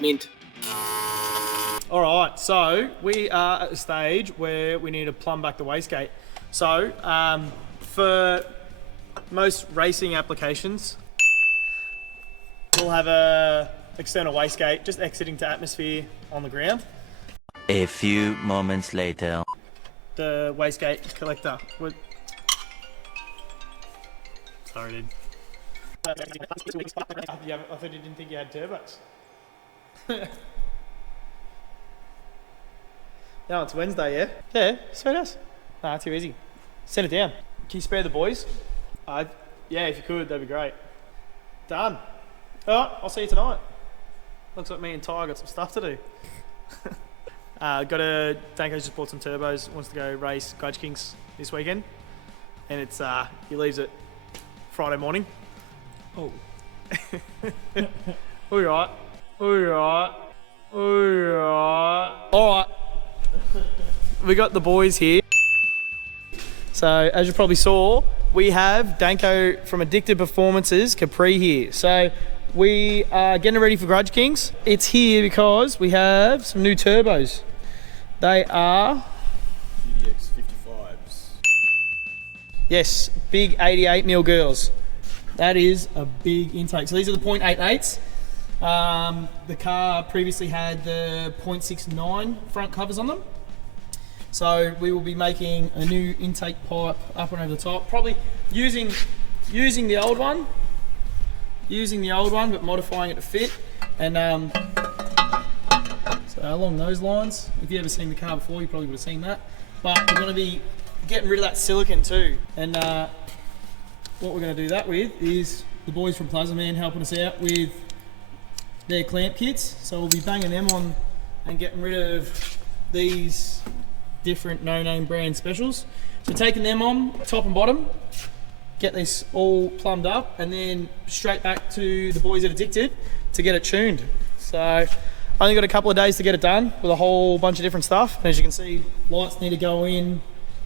Mint. All right, so we are at the stage where we need to plumb back the wastegate. So for most racing applications, we'll have a external wastegate just exiting to atmosphere on the ground. A few moments later. The wastegate collector would... Sorry, dude. I thought you didn't think you had turbos. No, it's Wednesday, yeah? Yeah, sweet ass. Nah, too easy. Send it down. Can you spare the boys? Yeah, if you could, that'd be great. Done. Alright, I'll see you tonight. Looks like me and Ty got some stuff to do. Danko just bought some turbos, wants to go race Grudge Kings this weekend. And it's, he leaves it Friday morning. Oh. Alright. Alright. We got the boys here. So, as you probably saw, we have Danko from Addicted Performance's Capri here. So, we are getting ready for Grudge Kings. It's here because we have some new turbos. They are... GDX 55s. Yes, big 88mm girls. That is a big intake. So these are the 0.88s. The car previously had the 0.69 front covers on them. So we will be making a new intake pipe up and over the top. Probably using the old one. But modifying it to fit. And so along those lines, if you've ever seen the car before, you probably would have seen that. But we're going to be getting rid of that silicon too. And what we're going to do that with is the boys from Plasma Man helping us out with their clamp kits. So we'll be banging them on and getting rid of these different no-name brand specials. So taking them on, top and bottom, get this all plumbed up, and then straight back to the boys at Addicted to get it tuned. So I only got a couple of days to get it done with a whole bunch of different stuff. And as you can see, lights need to go in,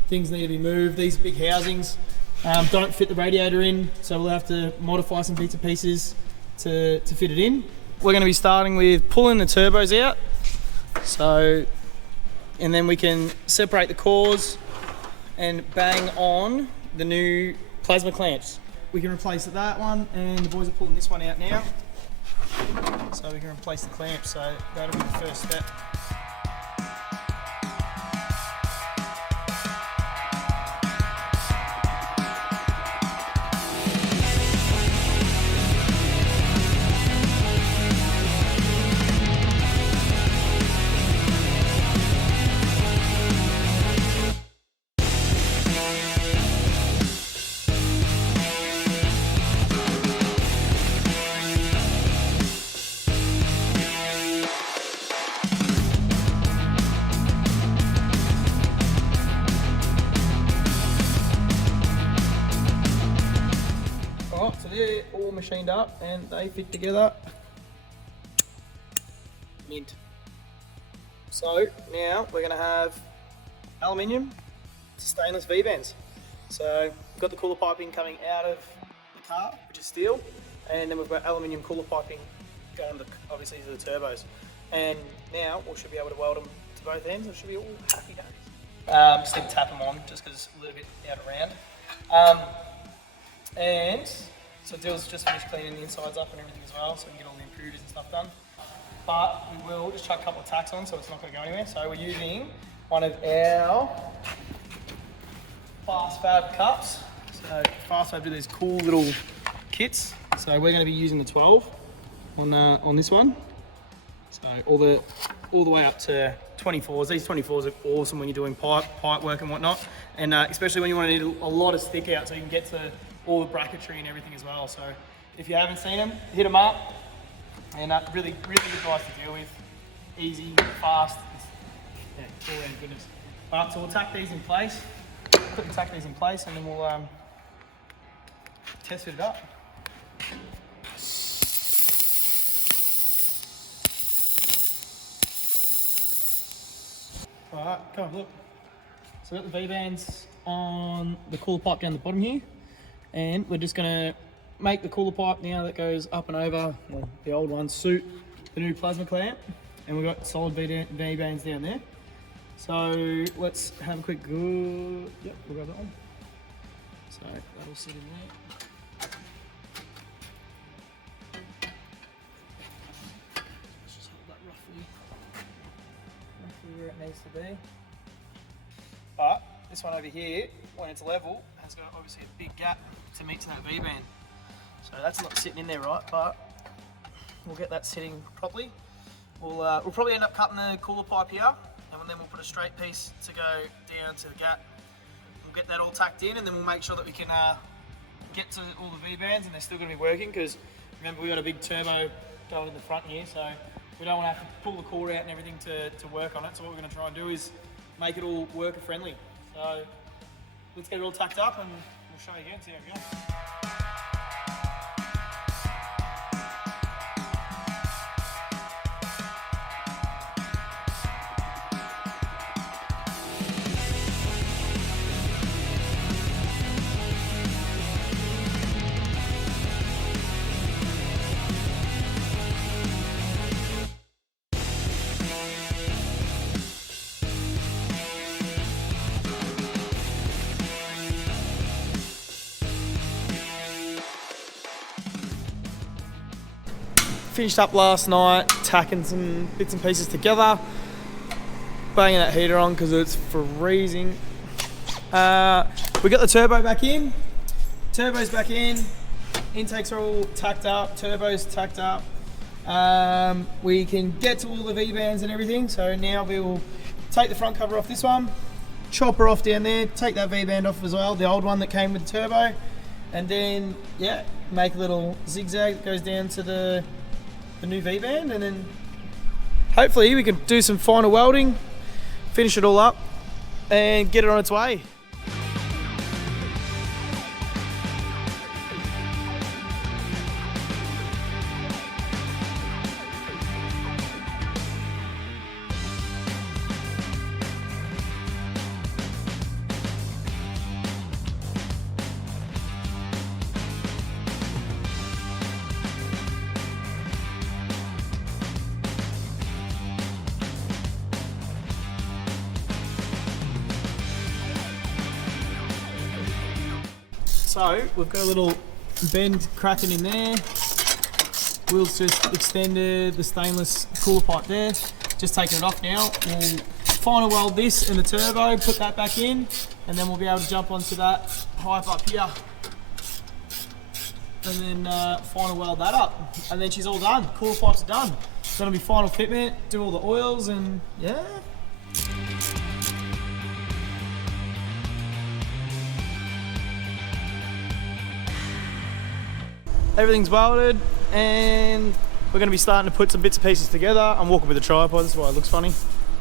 things need to be moved. These big housings don't fit the radiator in, so we'll have to modify some bits and pieces to fit it in. We're going to be starting with pulling the turbos out. So, and then we can separate the cores and bang on the new plasma clamps. We can replace that one, and the boys are pulling this one out now. So we can replace the clamps, so that'll be the first step. So they're all machined up and they fit together. Mint. So now we're going to have aluminium to stainless V-bands. So we've got the cooler piping coming out of the car, which is steel, and then we've got aluminium cooler piping going to, obviously, to the turbos. And now we should be able to weld them to both ends. It should be all happy days. Just need to tap them on just because it's a little bit out of round. And so Dill's just finished cleaning the insides up and everything as well, so we can get all the impurities and stuff done. But we will just chuck a couple of tacks on, so it's not going to go anywhere. So we're using one of our Fast Fab cups. So Fast Fab do these cool little kits. So we're going to be using the 12 on this one. So all the way up to 24s. These 24s are awesome when you're doing pipe work and whatnot, and especially when you want to need a lot of stick out, so you can get to all the bracketry and everything as well. So if you haven't seen them, hit them up. And really good guys to deal with. Easy, fast. Yeah, all around goodness. Alright, so we'll tack these in place. Quickly tack these in place, and then we'll test fit it up. Alright, come on, look. So we've got the V-bands on the cooler pipe down the bottom here, and we're just going to make the cooler pipe now that goes up and over, well, the old ones suit the new plasma clamp, and we've got solid V-bands down there. So let's have a quick good, yep, we'll grab that one. So that'll sit in there. Let's just hold that roughly where it needs to be. But this one over here, when it's level, has got obviously a big gap to meet to that V-band. So that's not sitting in there right, but we'll get that sitting properly. We'll probably end up cutting the cooler pipe here, and then we'll put a straight piece to go down to the gap. We'll get that all tacked in, and then we'll make sure that we can get to all the V-bands, and they're still going to be working, because remember, we got a big turbo going in the front here, so we don't want to have to pull the core out and everything to work on it. So what we're going to try and do is make it all worker friendly. So let's get it all tacked up, and we'll show you again, see how it goes. Finished up last night, tacking some bits and pieces together, banging that heater on because it's freezing. We got the turbo back in, turbo's back in, intakes are all tacked up, turbo's tacked up. We can get to all the V-bands and everything, so now we'll take the front cover off this one, chop her off down there, take that V-band off as well, the old one that came with the turbo, and then, yeah, make a little zigzag that goes down to the new V-band, and then hopefully we can do some final welding, finish it all up, and get it on its way. So we've got a little bend cracking in there. Wheels just extended, the stainless cooler pipe there. Just taking it off now. We'll final weld this in the turbo, put that back in, and then we'll be able to jump onto that pipe up here. And then final weld that up. And then she's all done. Cooler pipes are done. It's gonna be final fitment, do all the oils, and yeah. Everything's welded, and we're going to be starting to put some bits and pieces together. I'm walking with a tripod, that's why it looks funny.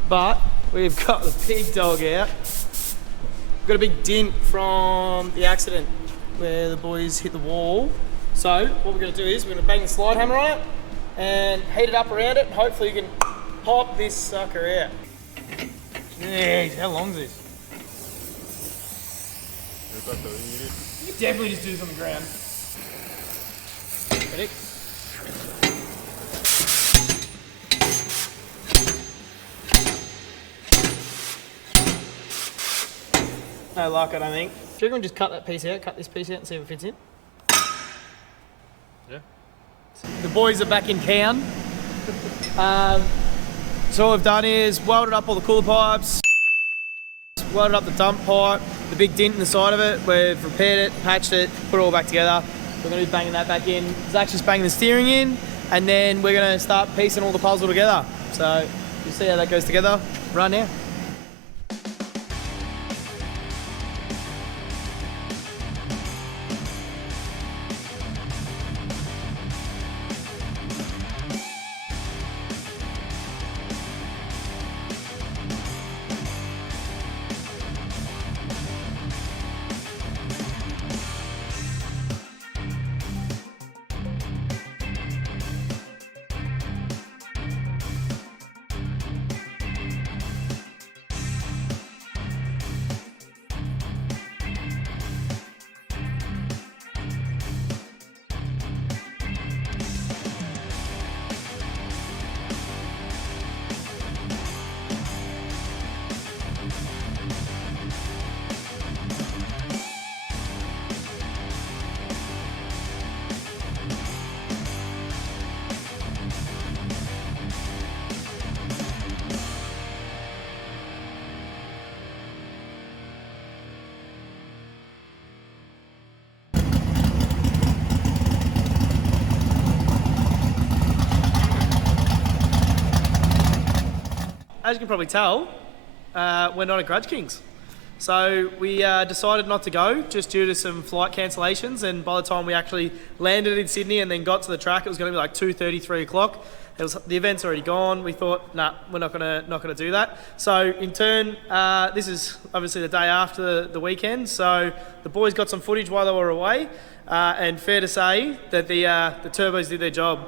But we've got the big dog out. We've got a big dent from the accident where the boys hit the wall. So what we're going to do is we're going to bang the slide hammer on it and heat it up around it. And hopefully you can pop this sucker out. Jeez, how long is this? You can definitely just do this on the ground. Ready? No luck, I don't think. Do you reckon we just cut that piece out, cut this piece out and see if it fits in? Yeah. The boys are back in town. So all we've done is welded up all the cooler pipes, welded up the dump pipe, the big dent in the side of it. We've repaired it, patched it, put it all back together. We're going to be banging that back in. Zach's just banging the steering in, and then we're going to start piecing all the puzzle together. So you'll see how that goes together right now. as you can probably tell, we're not at Grudge Kings. So we decided not to go just due to some flight cancellations, and by the time we actually landed in Sydney and then got to the track, it was going to be like 2:30, 3 o'clock. The event's already gone. We thought, nah, we're not gonna do that. So in turn, this is obviously the day after the weekend. So the boys got some footage while they were away, and fair to say that the turbos did their job.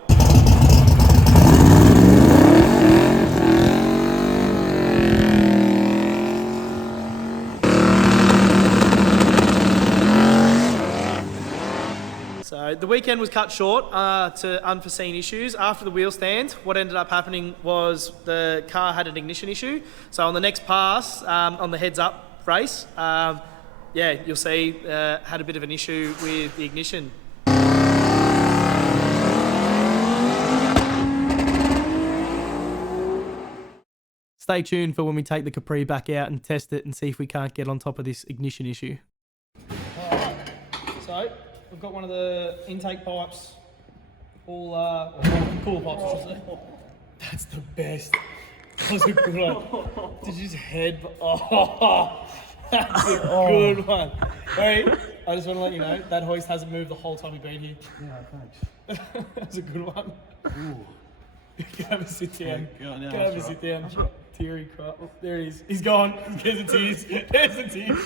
So the weekend was cut short to unforeseen issues. After the wheel stand, what ended up happening was the car had an ignition issue. So on the next pass, on the heads up race, yeah, you'll see had a bit of an issue with the ignition. Stay tuned for when we take the Capri back out and test it and see if we can't get on top of this ignition issue. Alright, so we've got one of the intake pipes, all cooler pipes, I should say. That's the best. That was a good one. Did you just head? Oh, that's a good one. Wait, I just want to let you know that hoist hasn't moved the whole time we've been here. Yeah, thanks. That's a good one. Ooh. Go have a sit down. Yeah, no, Go have a sit down. Teary cry. Oh, there he is. He's gone. There's the tears. There's the tears.